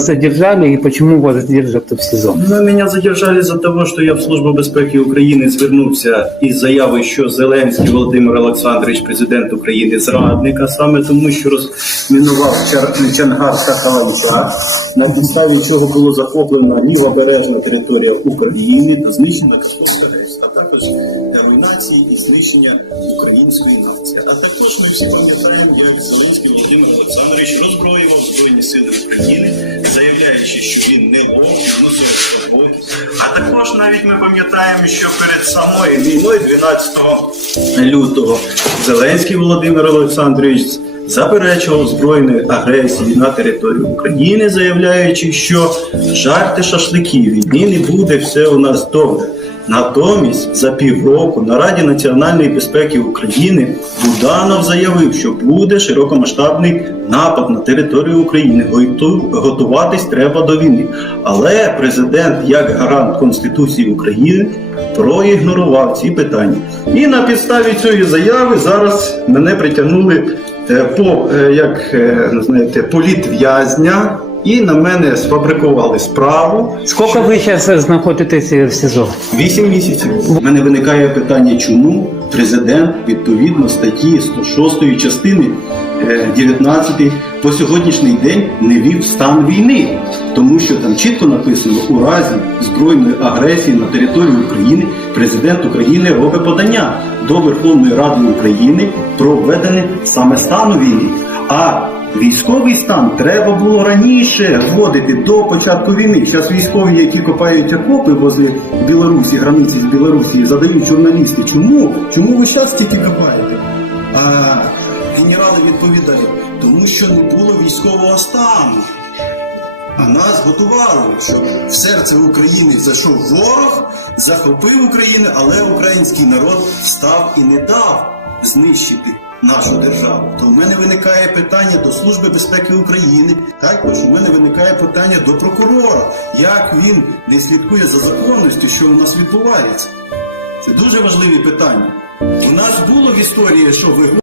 задержали и почему вас держат в СИЗО? Ну, меня задержали за того, що я в Службу безпеки України звернувся із заявою, що Зеленський Володимир Олександрович, президент України, зрадник, а саме тому, що розмінував Чар- Чангар Сахаланча, на підставі чого було захоплена лівобережна територія України та знищена Каховська а також руйнації і знищення української нації. А також ми всі пам'ятаємо, як Зеленський Володимир Олександрович роззброював Збройні Сили України, заявляючи, що він не Бог, це Бог. А також навіть ми пам'ятаємо, що перед самою війною 12 лютого Зеленський Володимир Олександрович заперечував збройної агресії на територію України, заявляючи, що жарти шашликів, війни не буде, все у нас добре. Натомість за півроку на Раді національної безпеки України Буданов заявив, що буде широкомасштабний напад на територію України. Готу- Готуватись треба до війни. Але президент, як гарант Конституції України, проігнорував ці питання. І на підставі цієї заяви зараз мене притягнули е, по е, як е, знаєте, політв'язня. І на мене сфабрикували справу. Сколько ви зараз знаходитеся в СІЗО? Вісім місяців. У мене виникає питання, чому президент відповідно статті 106 частини 19 по сьогоднішній день не вів стан війни, тому що там чітко написано у разі збройної агресії на територію України президент України робить подання до Верховної Ради України про введення саме стану війни. А Військовий стан треба було раніше вводити до початку війни. Зараз військові, які копають окопи возле Білорусі, границі з Білорусі, задають журналісти. Чому? Чому ви зараз тільки копаєте? А генерали відповідають, тому що не було військового стану. А нас готували, щоб в серце України зайшов ворог, захопив Україну, але український народ встав і не дав знищити нашу державу. То в мене виникає питання до Служби безпеки України. Також у мене виникає питання до прокурора, як він не слідкує за законністю, що у нас відбувається. Це дуже важливі питання. У нас було в історії, що ви